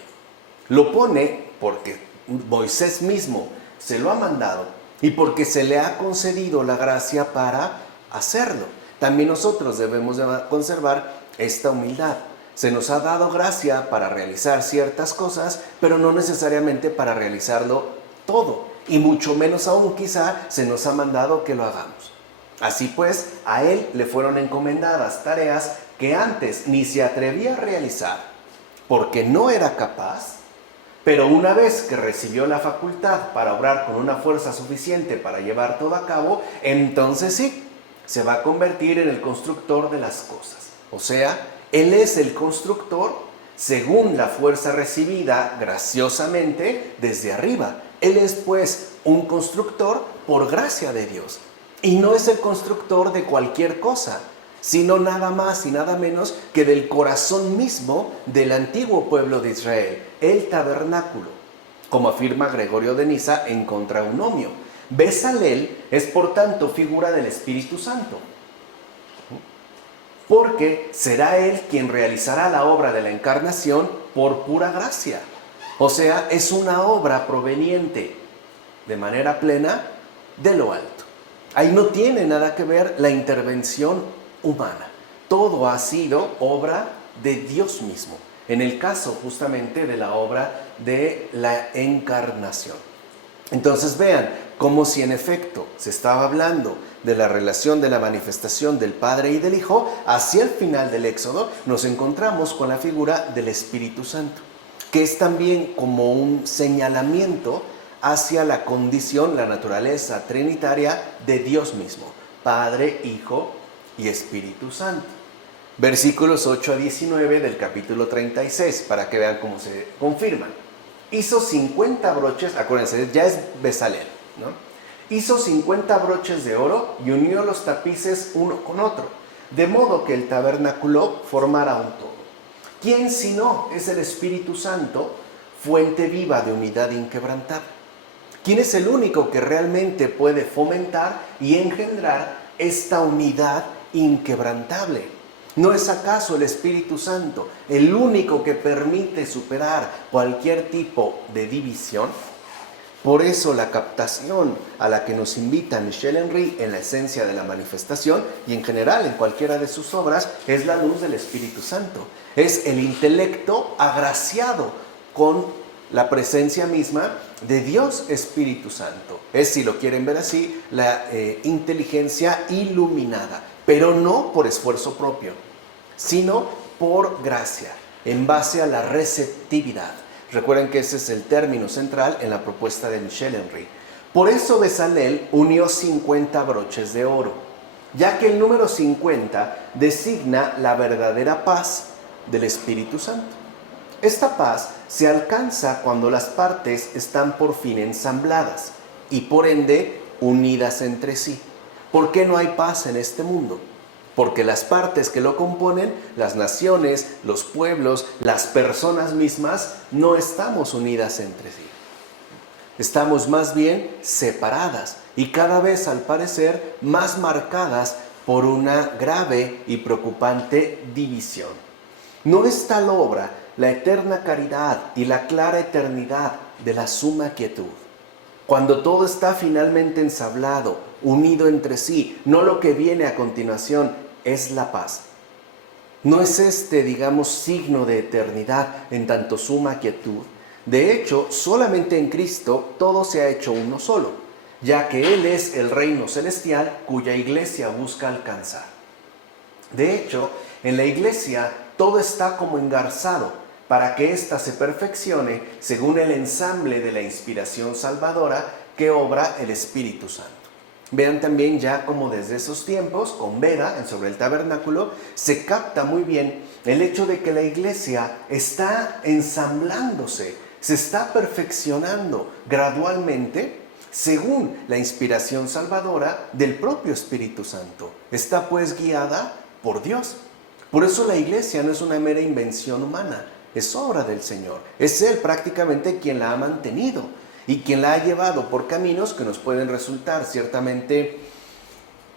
Lo pone porque Moisés mismo se lo ha mandado y porque se le ha concedido la gracia para hacerlo. También nosotros debemos de conservar esta humildad. Se nos ha dado gracia para realizar ciertas cosas, pero no necesariamente para realizarlo todo. Y mucho menos aún quizá se nos ha mandado que lo hagamos. Así pues, a él le fueron encomendadas tareas que antes ni se atrevía a realizar, porque no era capaz, pero una vez que recibió la facultad para obrar con una fuerza suficiente para llevar todo a cabo, entonces sí, se va a convertir en el constructor de las cosas. O sea, él es el constructor según la fuerza recibida graciosamente desde arriba. Él es pues un constructor por gracia de Dios. Y no es el constructor de cualquier cosa, sino nada más y nada menos que del corazón mismo del antiguo pueblo de Israel, el tabernáculo, como afirma Gregorio de Niza en Contraeunomio. Bezalel es por tanto figura del Espíritu Santo, porque será él quien realizará la obra de la encarnación por pura gracia. O sea, es una obra proveniente de manera plena de lo alto. Ahí no tiene nada que ver la intervención humana. Todo ha sido obra de Dios mismo. En el caso justamente de la obra de la encarnación. Entonces vean, como si en efecto se estaba hablando de la relación de la manifestación del Padre y del Hijo, hacia el final del Éxodo nos encontramos con la figura del Espíritu Santo, que es también como un señalamiento hacia la condición, la naturaleza trinitaria de Dios mismo, Padre, Hijo y Espíritu Santo. Versículos 8 a 19 del capítulo 36, para que vean cómo se confirman. Hizo 50 broches, acuérdense, ya es Bezalel, ¿no? Hizo 50 broches de oro y unió los tapices uno con otro, de modo que el tabernáculo formara un todo. ¿Quién sino es el Espíritu Santo, fuente viva de unidad inquebrantable? ¿Quién es el único que realmente puede fomentar y engendrar esta unidad inquebrantable? ¿No es acaso el Espíritu Santo el único que permite superar cualquier tipo de división? Por eso la captación a la que nos invita Michel Henry en la esencia de la manifestación y en general en cualquiera de sus obras es la luz del Espíritu Santo. Es el intelecto agraciado con la presencia misma de Dios Espíritu Santo. Es, si lo quieren ver así, la inteligencia iluminada, pero no por esfuerzo propio, sino por gracia, en base a la receptividad. Recuerden que ese es el término central en la propuesta de Michel Henry. Por eso Bezalel unió 50 broches de oro, ya que el número 50 designa la verdadera paz del Espíritu Santo. Esta paz se alcanza cuando las partes están por fin ensambladas y por ende unidas entre sí. ¿Por qué no hay paz en este mundo? Porque las partes que lo componen, las naciones, los pueblos, las personas mismas, no estamos unidas entre sí. Estamos más bien separadas y cada vez al parecer más marcadas por una grave y preocupante división. No es tal obra la eterna caridad y la clara eternidad de la suma quietud. Cuando todo está finalmente ensablado, unido entre sí, no lo que viene a continuación es la paz. No es este, digamos, signo de eternidad en tanto suma quietud. De hecho, solamente en Cristo todo se ha hecho uno solo, ya que Él es el reino celestial cuya iglesia busca alcanzar. De hecho, en la iglesia todo está como engarzado para que ésta se perfeccione según el ensamble de la inspiración salvadora que obra el Espíritu Santo. Vean también ya como desde esos tiempos, con Beda, sobre el tabernáculo, se capta muy bien el hecho de que la iglesia está ensamblándose, se está perfeccionando gradualmente según la inspiración salvadora del propio Espíritu Santo. Está pues guiada por Dios. Por eso la iglesia no es una mera invención humana, es obra del Señor. Es Él prácticamente quien la ha mantenido y quien la ha llevado por caminos que nos pueden resultar ciertamente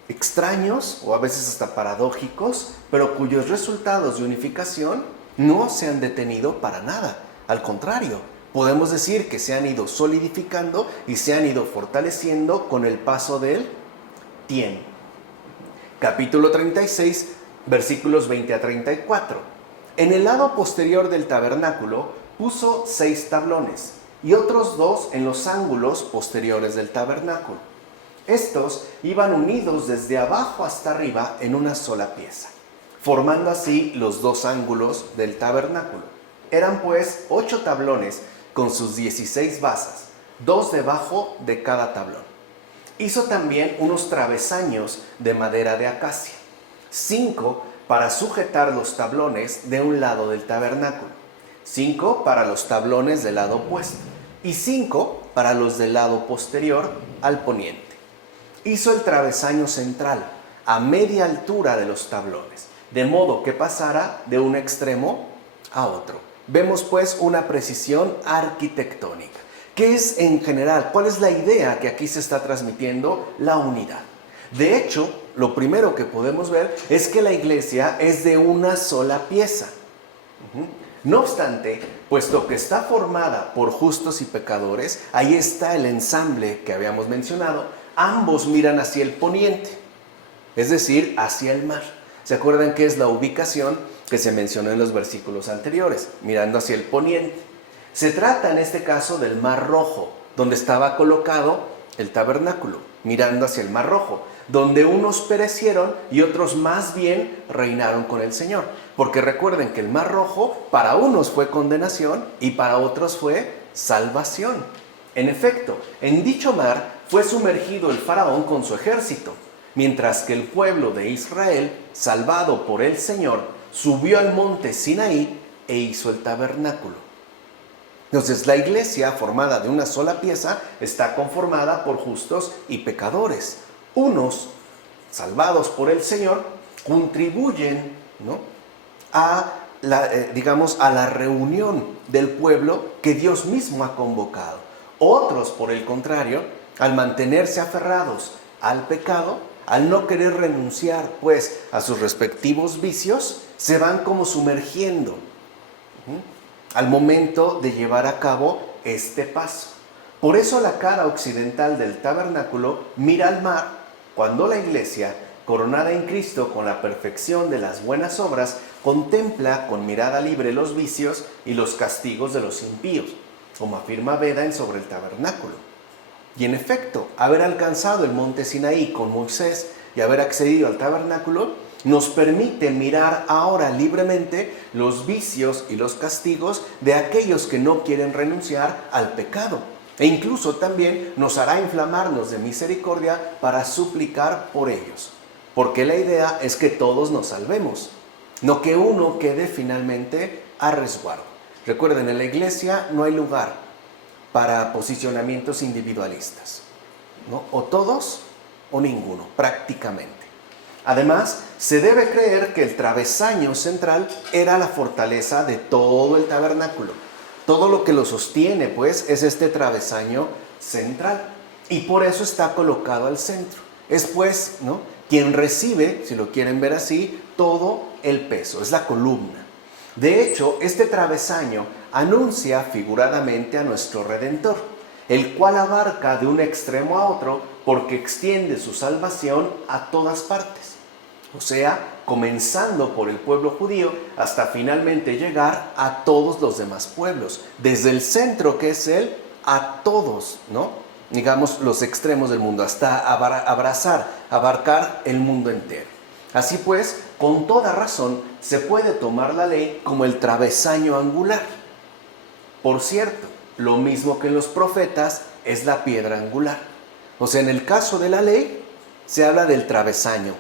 extraños o a veces hasta paradójicos, pero cuyos resultados de unificación no se han detenido para nada. Al contrario, podemos decir que se han ido solidificando y se han ido fortaleciendo con el paso del tiempo. Capítulo 36, versículos 20 a 34. En el lado posterior del tabernáculo puso 6 tablones y otros 2 en los ángulos posteriores del tabernáculo. Estos iban unidos desde abajo hasta arriba en una sola pieza, formando así los 2 ángulos del tabernáculo. Eran pues 8 tablones con sus 16 basas, 2 debajo de cada tablón. Hizo también unos travesaños de madera de acacia, 5 para sujetar los tablones de un lado del tabernáculo, 5 para los tablones del lado opuesto y 5 para los del lado posterior al poniente. Hizo el travesaño central a media altura de los tablones, de modo que pasara de un extremo a otro. Vemos pues una precisión arquitectónica. ¿Qué es en general? ¿Cuál es la idea que aquí se está transmitiendo? La unidad. De hecho, lo primero que podemos ver es que la iglesia es de una sola pieza. No obstante, puesto que está formada por justos y pecadores, ahí está el ensamble que habíamos mencionado, ambos miran hacia el poniente, es decir, hacia el mar. ¿Se acuerdan qué es la ubicación que se mencionó en los versículos anteriores? Mirando hacia el poniente. Se trata en este caso del Mar Rojo, donde estaba colocado el tabernáculo, mirando hacia el Mar Rojo, donde unos perecieron y otros más bien reinaron con el Señor. Porque recuerden que el Mar Rojo para unos fue condenación y para otros fue salvación. En efecto, en dicho mar fue sumergido el faraón con su ejército, mientras que el pueblo de Israel, salvado por el Señor, subió al monte Sinaí e hizo el tabernáculo. Entonces, la iglesia, formada de una sola pieza, está conformada por justos y pecadores. Unos, salvados por el Señor, contribuyen, a la reunión del pueblo que Dios mismo ha convocado. Otros, por el contrario, al mantenerse aferrados al pecado, al no querer renunciar pues a sus respectivos vicios, se van como sumergiendo al momento de llevar a cabo este paso. Por eso la cara occidental del tabernáculo mira al mar cuando la iglesia, coronada en Cristo con la perfección de las buenas obras, contempla con mirada libre los vicios y los castigos de los impíos, como afirma Beda en Sobre el Tabernáculo. Y en efecto, haber alcanzado el monte Sinaí con Moisés y haber accedido al tabernáculo nos permite mirar ahora libremente los vicios y los castigos de aquellos que no quieren renunciar al pecado. E incluso también nos hará inflamarnos de misericordia para suplicar por ellos. Porque la idea es que todos nos salvemos, no que uno quede finalmente a resguardo. Recuerden, en la iglesia no hay lugar para posicionamientos individualistas, ¿no? O todos o ninguno, prácticamente. Además, se debe creer que el travesaño central era la fortaleza de todo el tabernáculo. Todo lo que lo sostiene, pues, es este travesaño central. Y por eso está colocado al centro. Es, pues, ¿no?, quien recibe, si lo quieren ver así, todo el peso. Es la columna. De hecho, este travesaño anuncia figuradamente a nuestro Redentor, el cual abarca de un extremo a otro porque extiende su salvación a todas partes. O sea, comenzando por el pueblo judío hasta finalmente llegar a todos los demás pueblos. Desde el centro, que es Él, a todos, ¿no?, digamos, los extremos del mundo, hasta abarcar el mundo entero. Así pues, con toda razón, se puede tomar la ley como el travesaño angular. Por cierto, lo mismo que en los profetas es la piedra angular. O sea, en el caso de la ley, se habla del travesaño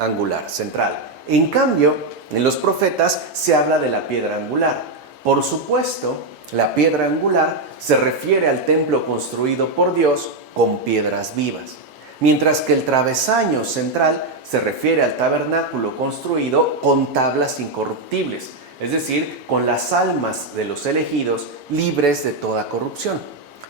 angular, central. En cambio, en los profetas se habla de la piedra angular. Por supuesto, la piedra angular se refiere al templo construido por Dios con piedras vivas, mientras que el travesaño central se refiere al tabernáculo construido con tablas incorruptibles, es decir, con las almas de los elegidos libres de toda corrupción.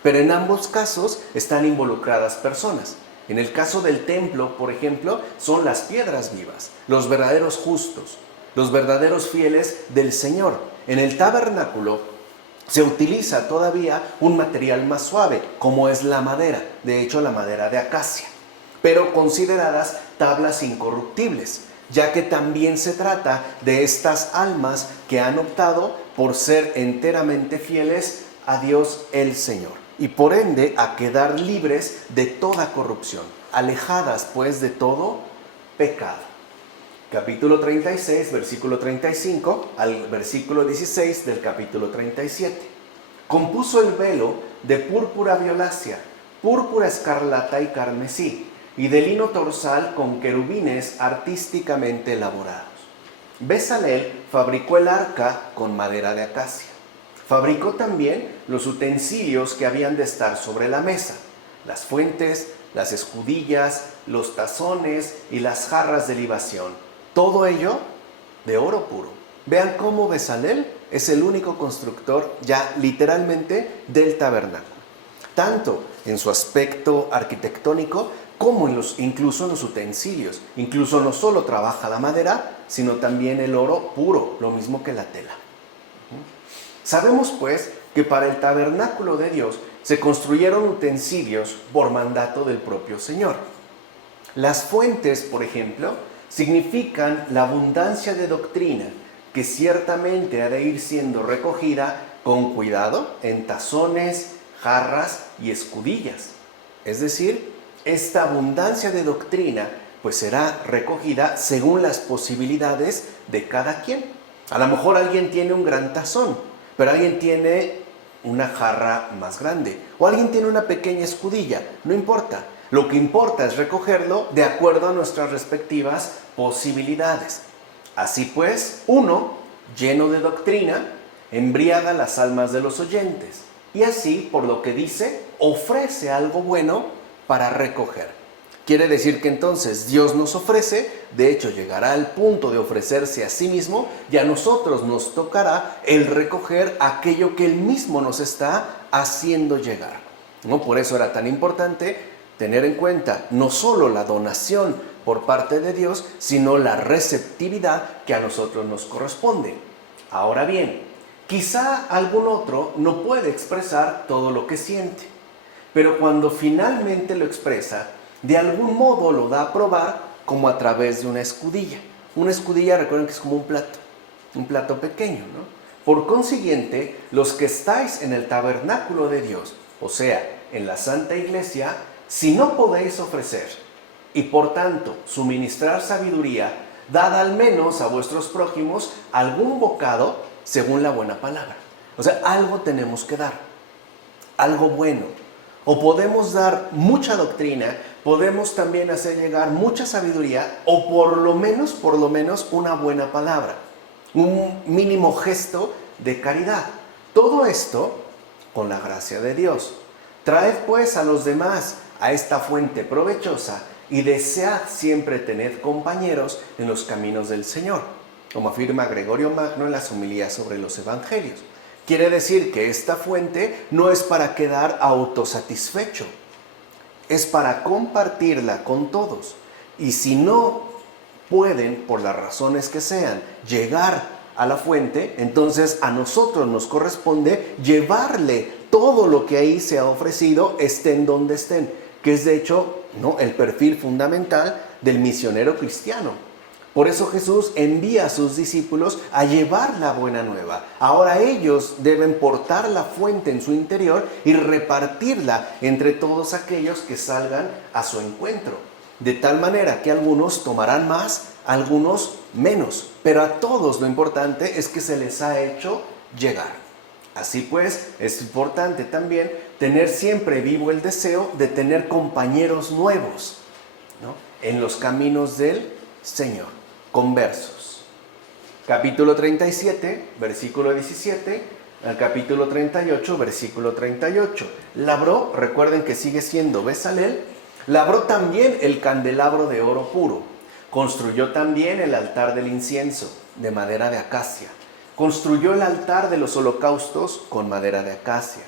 Pero en ambos casos están involucradas personas. En el caso del templo, por ejemplo, son las piedras vivas, los verdaderos justos, los verdaderos fieles del Señor. En el tabernáculo se utiliza todavía un material más suave, como es la madera, de hecho la madera de acacia, pero consideradas tablas incorruptibles, ya que también se trata de estas almas que han optado por ser enteramente fieles a Dios el Señor, y por ende a quedar libres de toda corrupción, alejadas pues de todo pecado. Capítulo 36, versículo 35 al versículo 16 del capítulo 37. Compuso el velo de púrpura violácea, púrpura escarlata y carmesí, y de lino torsal con querubines artísticamente elaborados. Bezalel fabricó el arca con madera de acacia. Fabricó también los utensilios que habían de estar sobre la mesa, las fuentes, las escudillas, los tazones y las jarras de libación. Todo ello de oro puro. Vean cómo Bezalel es el único constructor ya literalmente del tabernáculo. Tanto en su aspecto arquitectónico como incluso en los utensilios. Incluso no solo trabaja la madera, sino también el oro puro, lo mismo que la tela. Sabemos pues que para el tabernáculo de Dios se construyeron utensilios por mandato del propio Señor. Las fuentes, por ejemplo, significan la abundancia de doctrina que ciertamente ha de ir siendo recogida con cuidado en tazones, jarras y escudillas. Es decir, esta abundancia de doctrina pues será recogida según las posibilidades de cada quien. A lo mejor alguien tiene un gran tazón, pero alguien tiene una jarra más grande, o alguien tiene una pequeña escudilla, no importa. Lo que importa es recogerlo de acuerdo a nuestras respectivas posibilidades. Así pues, uno, lleno de doctrina, embriaga las almas de los oyentes, y así, por lo que dice, ofrece algo bueno para recoger. Quiere decir que entonces Dios nos ofrece, de hecho llegará al punto de ofrecerse a sí mismo, y a nosotros nos tocará el recoger aquello que Él mismo nos está haciendo llegar, ¿no? Por eso era tan importante tener en cuenta no solo la donación por parte de Dios, sino la receptividad que a nosotros nos corresponde. Ahora bien, quizá algún otro no puede expresar todo lo que siente, pero cuando finalmente lo expresa, de algún modo lo da a probar como a través de una escudilla. Una escudilla, recuerden que es como un plato pequeño, ¿no? Por consiguiente, los que estáis en el tabernáculo de Dios, o sea, en la Santa Iglesia, si no podéis ofrecer y por tanto suministrar sabiduría, dad al menos a vuestros prójimos algún bocado según la buena palabra. O sea, algo tenemos que dar, algo bueno. O podemos dar mucha doctrina, podemos también hacer llegar mucha sabiduría, o por lo menos una buena palabra, un mínimo gesto de caridad. Todo esto con la gracia de Dios. Traed pues a los demás a esta fuente provechosa y desead siempre tener compañeros en los caminos del Señor, como afirma Gregorio Magno en las homilías sobre los evangelios. Quiere decir que esta fuente no es para quedar autosatisfecho, es para compartirla con todos. Y si no pueden, por las razones que sean, llegar a la fuente, entonces a nosotros nos corresponde llevarle todo lo que ahí se ha ofrecido, estén donde estén, que es de hecho, ¿no?, el perfil fundamental del misionero cristiano. Por eso Jesús envía a sus discípulos a llevar la buena nueva. Ahora ellos deben portar la fuente en su interior y repartirla entre todos aquellos que salgan a su encuentro. De tal manera que algunos tomarán más, algunos menos, pero a todos lo importante es que se les ha hecho llegar. Así pues, es importante también tener siempre vivo el deseo de tener compañeros nuevos, ¿no?, en los caminos del Señor. Conversos. Capítulo 37, versículo 17, al capítulo 38, versículo 38. Labró, recuerden que sigue siendo Bezalel, labró también el candelabro de oro puro. Construyó también el altar del incienso de madera de acacia. Construyó el altar de los holocaustos con madera de acacia.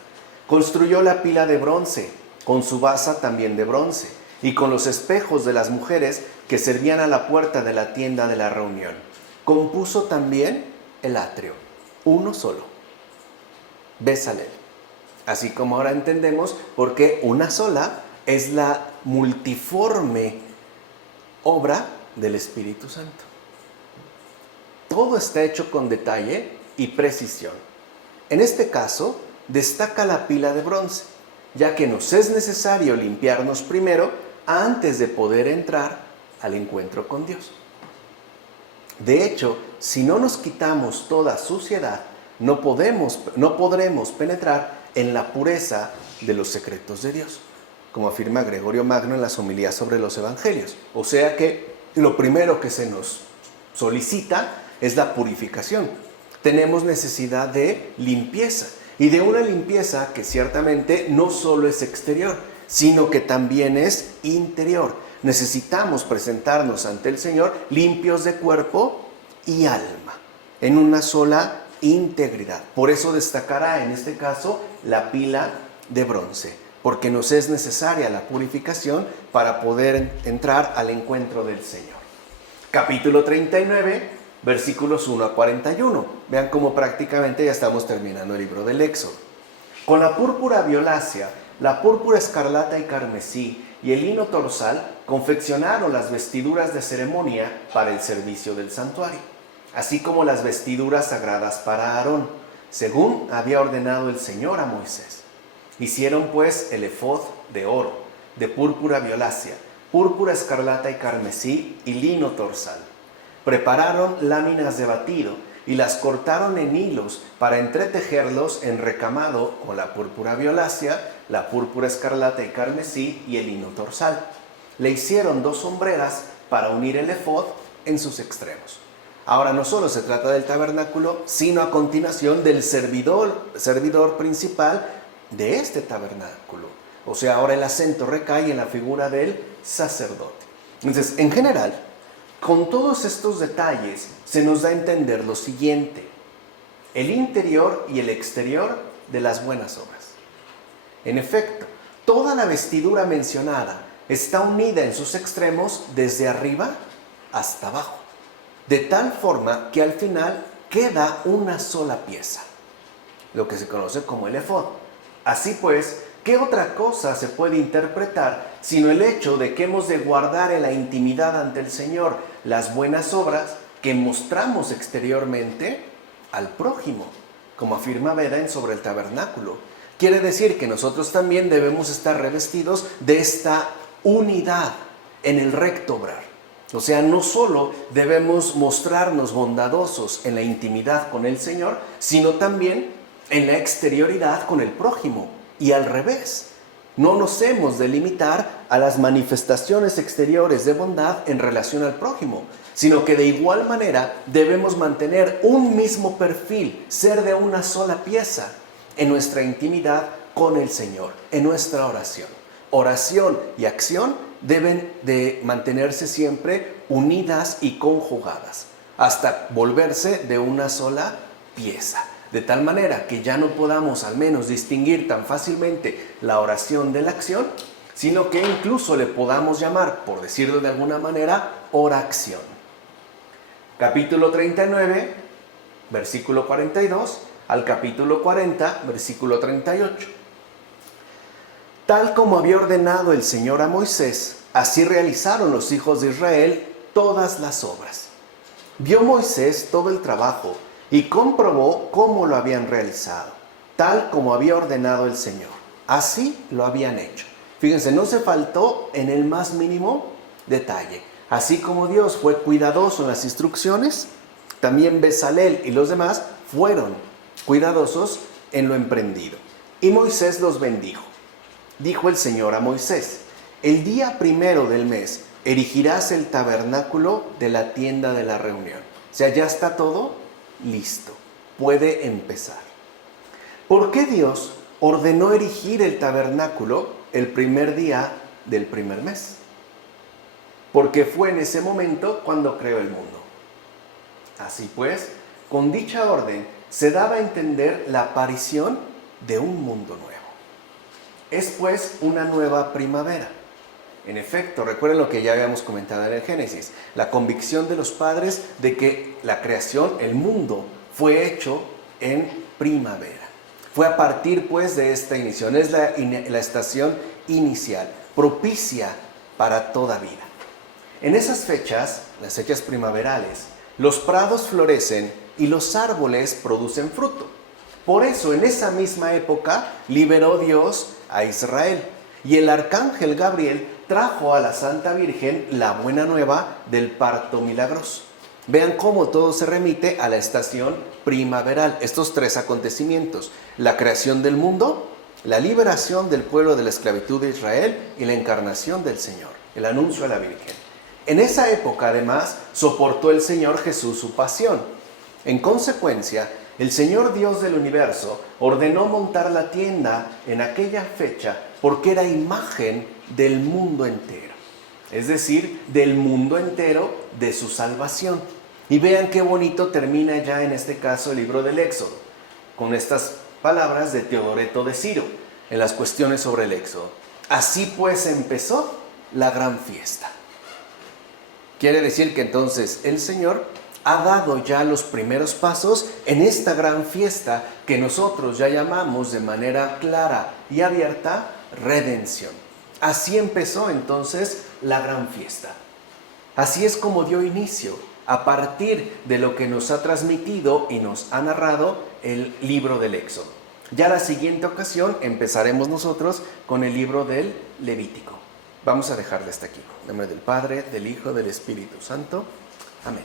Construyó la pila de bronce, con su basa también de bronce, y con los espejos de las mujeres que servían a la puerta de la tienda de la reunión. Compuso también el atrio, uno solo, Bezalel. Así como ahora entendemos por qué una sola es la multiforme obra del Espíritu Santo. Todo está hecho con detalle y precisión. En este caso, destaca la pila de bronce, ya que nos es necesario limpiarnos primero antes de poder entrar al encuentro con Dios. De hecho, si no nos quitamos toda suciedad, no podremos penetrar en la pureza de los secretos de Dios, como afirma Gregorio Magno en las homilías sobre los evangelios. O sea que lo primero que se nos solicita es la purificación. Tenemos necesidad de limpieza, y de una limpieza que ciertamente no solo es exterior, sino que también es interior. Necesitamos presentarnos ante el Señor limpios de cuerpo y alma, en una sola integridad. Por eso destacará en este caso la pila de bronce, porque nos es necesaria la purificación para poder entrar al encuentro del Señor. Capítulo 39, versículos 1 a 41. Vean cómo prácticamente ya estamos terminando el libro del Éxodo. Con la púrpura violácea, la púrpura escarlata y carmesí y el lino torsal confeccionaron las vestiduras de ceremonia para el servicio del santuario, así como las vestiduras sagradas para Aarón, según había ordenado el Señor a Moisés. Hicieron pues el efod de oro, de púrpura violácea, púrpura escarlata y carmesí y lino torsal. Prepararon láminas de batido y las cortaron en hilos para entretejerlos en recamado con la púrpura violácea, la púrpura escarlata y carmesí y el lino torsal. Le hicieron 2 hombreras para unir el efod en sus extremos. Ahora no solo se trata del tabernáculo, sino a continuación del servidor principal de este tabernáculo. O sea, ahora el acento recae en la figura del sacerdote. Entonces, en general, con todos estos detalles se nos da a entender lo siguiente: el interior y el exterior de las buenas obras. En efecto, toda la vestidura mencionada está unida en sus extremos desde arriba hasta abajo, de tal forma que al final queda una sola pieza, lo que se conoce como el efod. Así pues, ¿qué otra cosa se puede interpretar sino el hecho de que hemos de guardar en la intimidad ante el Señor las buenas obras que mostramos exteriormente al prójimo, como afirma Beda en Sobre el Tabernáculo? Quiere decir que nosotros también debemos estar revestidos de esta unidad en el recto obrar. O sea, no solo debemos mostrarnos bondadosos en la intimidad con el Señor, sino también en la exterioridad con el prójimo. Y al revés, no nos hemos de limitar a las manifestaciones exteriores de bondad en relación al prójimo, sino que de igual manera debemos mantener un mismo perfil, ser de una sola pieza en nuestra intimidad con el Señor, en nuestra oración. Oración y acción deben de mantenerse siempre unidas y conjugadas, hasta volverse de una sola pieza. De tal manera que ya no podamos al menos distinguir tan fácilmente la oración de la acción, sino que incluso le podamos llamar, por decirlo de alguna manera, oración. Capítulo 39, versículo 42, al capítulo 40, versículo 38. Tal como había ordenado el Señor a Moisés, así realizaron los hijos de Israel todas las obras. Vio Moisés todo el trabajo y comprobó cómo lo habían realizado, tal como había ordenado el Señor. Así lo habían hecho. Fíjense, no se faltó en el más mínimo detalle. Así como Dios fue cuidadoso en las instrucciones, también Bezalel y los demás fueron cuidadosos en lo emprendido. Y Moisés los bendijo. Dijo el Señor a Moisés: el día primero del mes erigirás el tabernáculo de la tienda de la reunión. O sea, ya está todo listo. Puede empezar. ¿Por qué Dios ordenó erigir el tabernáculo el primer día del primer mes? Porque fue en ese momento cuando creó el mundo. Así pues, con dicha orden se daba a entender la aparición de un mundo nuevo. Es pues una nueva primavera. En efecto, recuerden lo que ya habíamos comentado en el Génesis, la convicción de los padres de que la creación, el mundo, fue hecho en primavera. Fue a partir pues de esta inicio, es la estación inicial, propicia para toda vida. En esas fechas, las fechas primaverales, los prados florecen y los árboles producen fruto. Por eso, en esa misma época, liberó Dios a Israel. Y el arcángel Gabriel trajo a la Santa Virgen la buena nueva del parto milagroso. Vean cómo todo se remite a la estación primaveral. Estos tres acontecimientos: la creación del mundo, la liberación del pueblo de la esclavitud de Israel y la encarnación del Señor, el anuncio a la Virgen. En esa época, además, soportó el Señor Jesús su pasión. En consecuencia, el Señor Dios del universo ordenó montar la tienda en aquella fecha porque era imagen del mundo entero. Es decir, del mundo entero de su salvación. Y vean qué bonito termina ya en este caso el libro del Éxodo, con estas palabras de Teodoreto de Ciro en las cuestiones sobre el Éxodo. Así pues empezó la gran fiesta. Quiere decir que entonces el Señor ha dado ya los primeros pasos en esta gran fiesta que nosotros ya llamamos de manera clara y abierta redención. Así empezó entonces la gran fiesta. Así es como dio inicio, a partir de lo que nos ha transmitido y nos ha narrado el libro del Éxodo. Ya la siguiente ocasión empezaremos nosotros con el libro del Levítico. Vamos a dejarle hasta aquí. En nombre del Padre, del Hijo, del Espíritu Santo.